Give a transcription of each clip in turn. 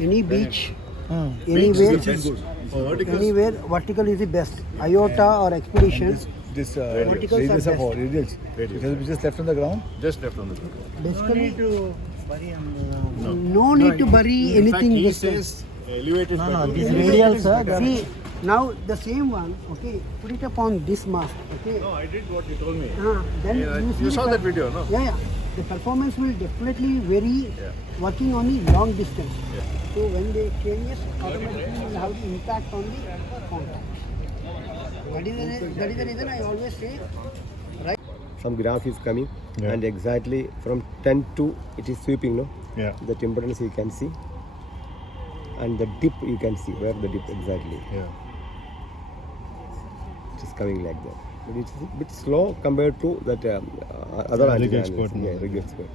Any beach, anywhere, anywhere, vertical is the best. IOTA or expedition. This verticals are radius of best. all radius. It has just left on the ground. Just left on the ground. Basically, to bury on no need to bury In fact, anything. he This says elevated. No, by this two. radial, sir. See, now the same one, okay, put it upon this mast, okay. No, I did what you told me. Then Yeah, see you the saw that video, no? Yeah, yeah. The performance will definitely vary working on the long distance. So when they changes, automatically will have the impact on the contact. That is the reason I always say, right? Some graph is coming, Yeah. and exactly from 10 to it is sweeping. No, Yeah. the impedance you can see, and the dip you can see where the dip exactly. Yeah. It is coming like that. But it's a bit slow compared to that other rig antenna. export Yeah, mode. rig export.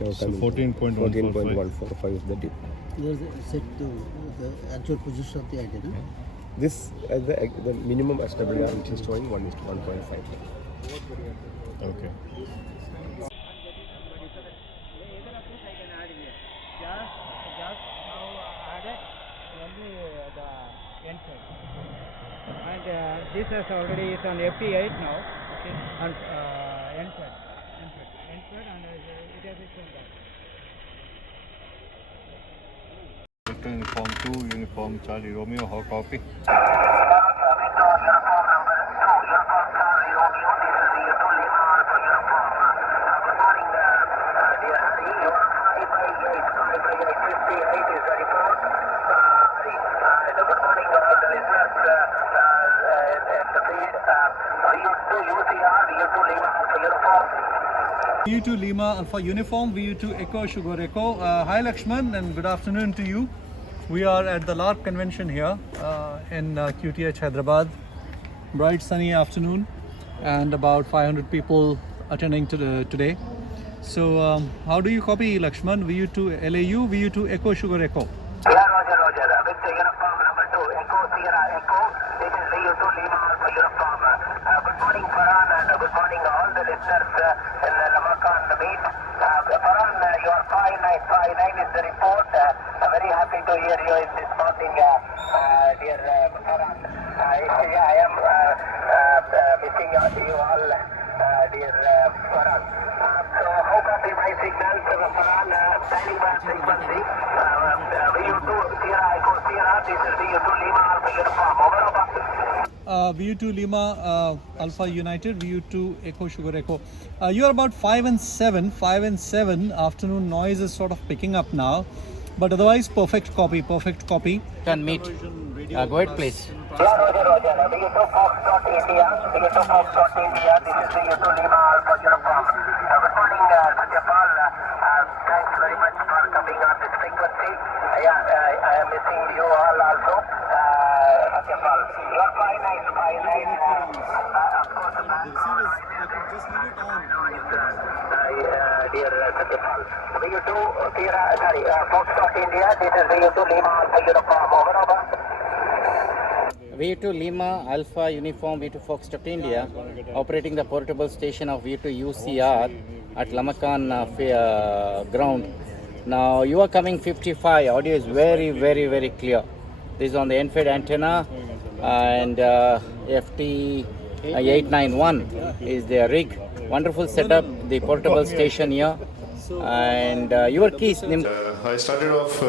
Now So coming 14.145 is the dip. There's set to the actual position of the antenna. This the minimum SWR which is showing 1:1.5. Okay. And this is already is on FT8 now. Okay. And NFED, and it has its own back. Victor Uniform 2, Uniform Charlie Romeo, how copy? VU2 Lima Alpha Uniform, VU2 Echo Sugar Echo. Hi Lakshman and good afternoon to you. We are at the LARP convention here in QTH Hyderabad. Bright sunny afternoon and about 500 people attending today. So how do you copy Lakshman? VU2 LAU, VU2 Echo Sugar Echo. Yeah, Roger, Roger. Victor Uniform number 2, Echo Sierra Echo. This is VU2 Lima Alpha Uniform. Good morning, Farhan, and good morning all the listeners in the Lamakaan meet. Farhan, you are 5959 is the report. I'm very happy to hear you in this morning, dear Farhan. I am missing you all, dear Farhan. So how copy my signals, Farhan, standing by frequency. VU2 Sierra Echo Sierra, this is VU2 Lima Alpha Uniform. Over. VU2 Lima Alpha United, VU2 Echo Sugar Echo. You are about 5 and 7. Afternoon noise is sort of picking up now, but otherwise perfect copy. Can meet. Go ahead, please. Yeah, Roger. VU2 Fox.India, VU2 Fox.India, this is VU2 Lima Alpha Uniform. Good morning, Satyapal. Thanks very much for coming on this frequency. I am missing you all also. Satyapal, you are 5959. Of course, dear Satyapal. VU2 Fox.India, this is VU2 Lima Alpha Uniform. Over. VU2 Lima Alpha Uniform VU2 Fox India, operating the portable station of VU2UCR at Lamakaan ground. Now you are coming 55. Audio is very clear. This is on the NFED antenna, and FT891 is the rig. Wonderful setup, the portable station here. And your keys. I started off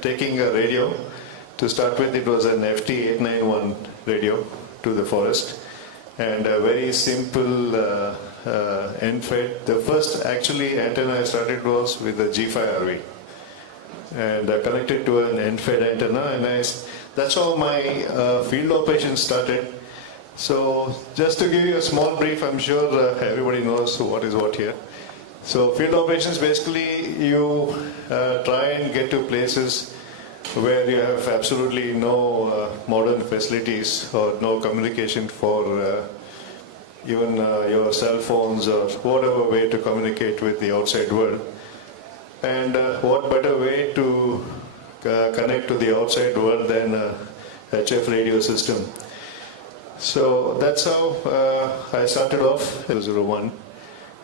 taking a radio. To start with, it was an FT891 radio to the forest, and a very simple NFED. The first actually antenna I started was with the G5RV. and connected to an end-fed antenna, and that's how my field operations started. So just to give you a small brief, I'm sure everybody knows what is what here. So field operations, basically you try and get to places where you have absolutely no modern facilities or no communication for even your cell phones or whatever way to communicate with the outside world. And what better way to connect to the outside world than a HF radio system. So that's how I started off. 001.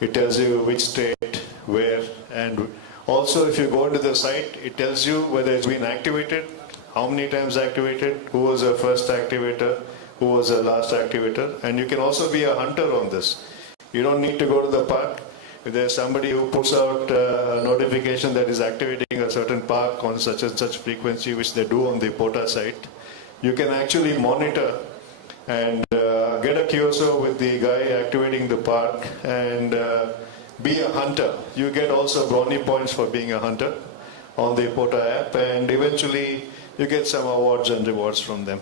It tells you which state, where, and also if you go into the site, it tells you whether it's been activated, how many times activated, who was the first activator, who was the last activator, and you can also be a hunter on this. You don't need to go to the park. If there's somebody who puts out a notification that is activating a certain park on such and such frequency, which they do on the POTA site, you can actually monitor and get a QSO with the guy activating the park and be a hunter. You get also brownie points for being a hunter on the POTA app, and eventually you get some awards and rewards from them.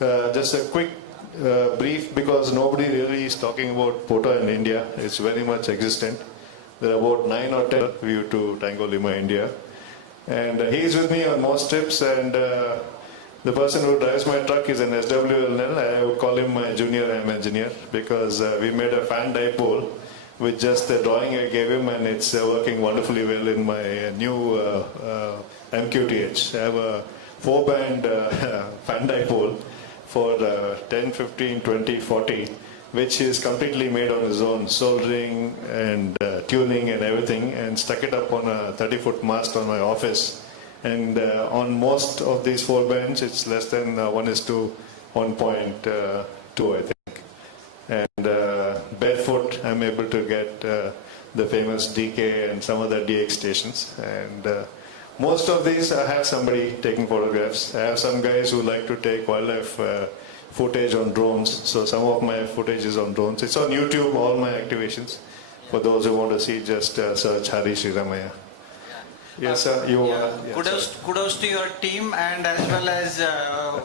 Just a quick brief, because nobody really is talking about POTA in India. It's very much existent. There are about 9 or 10 VU2 Tango Lima India, and he's with me on most trips, and the person who drives my truck is an SWLNL. I would call him my junior ham engineer, because we made a fan dipole with just the drawing I gave him, and it's working wonderfully well in my new MQTH. I have a 4-band fan dipole for 10, 15, 20, 40, which is completely made on his own, soldering and tuning and everything, and stuck it up on a 30-foot mast on my office. And on most of these 4 bands, it's less than 1:1.2, I think. And barefoot, I'm able to get the famous DK and some other DX stations. And most of these, I have somebody taking photographs. I have some guys who like to take wildlife footage on drones. So some of my footage is on drones. It's on YouTube, all my activations. For those who want to see, just search Hari Sriramaya. Yes, sir. Kudos to your team, and as well as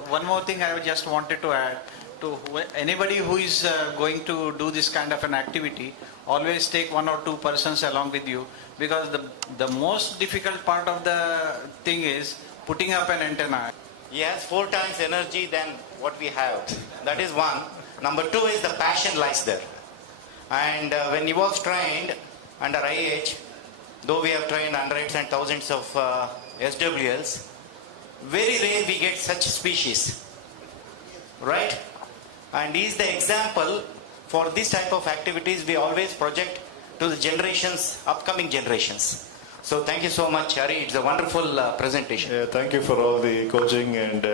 one more thing I just wanted to add to anybody who is going to do this kind of an activity. Always take 1 or 2 persons along with you, because the most difficult part of the thing is putting up an antenna. He has 4 times energy than what we have. That is one. Number 2 is the passion lies there. And when he was trained under IH, though we have trained hundreds and thousands of SWLs, very rare we get such species, right? And he is the example for this type of activities. We always project to the generations, upcoming generations. So thank you so much, Hari. It's a wonderful presentation. Yeah, thank you for all the coaching and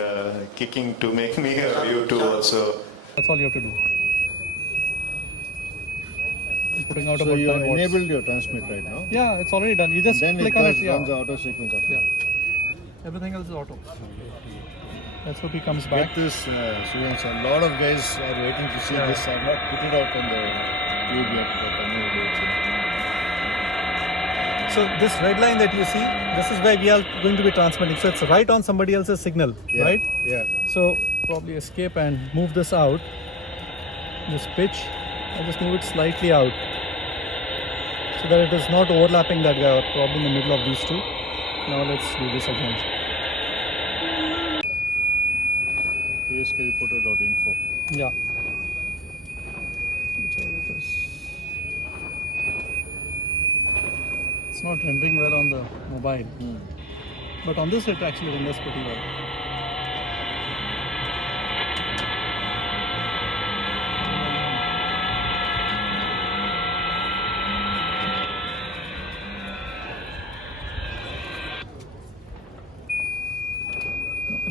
kicking to make me a VU2 also. That's all you have to do. Putting out So about you 9 watts. enabled your transmit right now? Yeah, it's already done. You just Then click it on does it. Yeah. runs the auto sequence of Yeah. Everything else is auto. That's what he comes back. Get this, students. A lot of guys are waiting to see this. I've not put it out on the tube yet, but I'm going to do it. So this red line that you see, this is where we are going to be transmitting. So it's right on somebody else's signal, right? Yeah. So probably escape and move this out. This pitch, I just move it slightly out, so that it is not overlapping that guy, or probably in the middle of these 2. Now let's do this again. PSKreporter.info. Yeah. Whichever it is. It's not rendering well on the mobile, but on this it actually renders pretty well.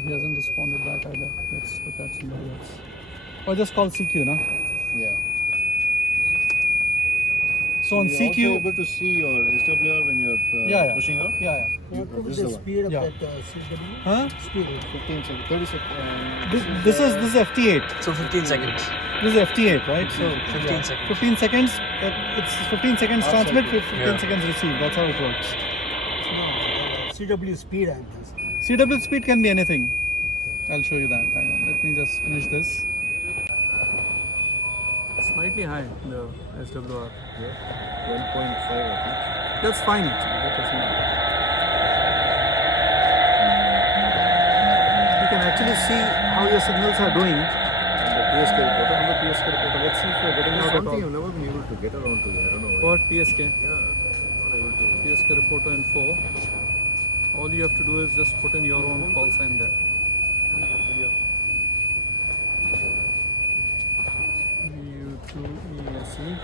He hasn't responded back either. Let's look at somebody else. Or just call CQ, no? Yeah. So on You're CQ, also able to see your SWR when you're pushing out? Yeah. What would be This is the the one. speed of Yeah. that CW? Huh? Speed. 15 seconds, 30 seconds. This is FT8. So 15 seconds. This is FT8, right? So 15 seconds. 15 seconds. It's 15 seconds transmit, 15 Yeah. seconds receive. That's how it works. No, CW speed and this. CW speed can be anything. I'll show you that. Hang on. Let me just finish this. Slightly high, the SWR. Yeah. 1.5 I think. That's fine actually. That doesn't matter. You can actually see how your signals are doing. The PSK reporter. On the PSK reporter. Let's see if we're getting out at Something all. I've never been able to get around to. I don't know. What PSK? Yeah. Not able to. PSK reporter info. All you have to do is just put in your own call sign there. VU2ESE.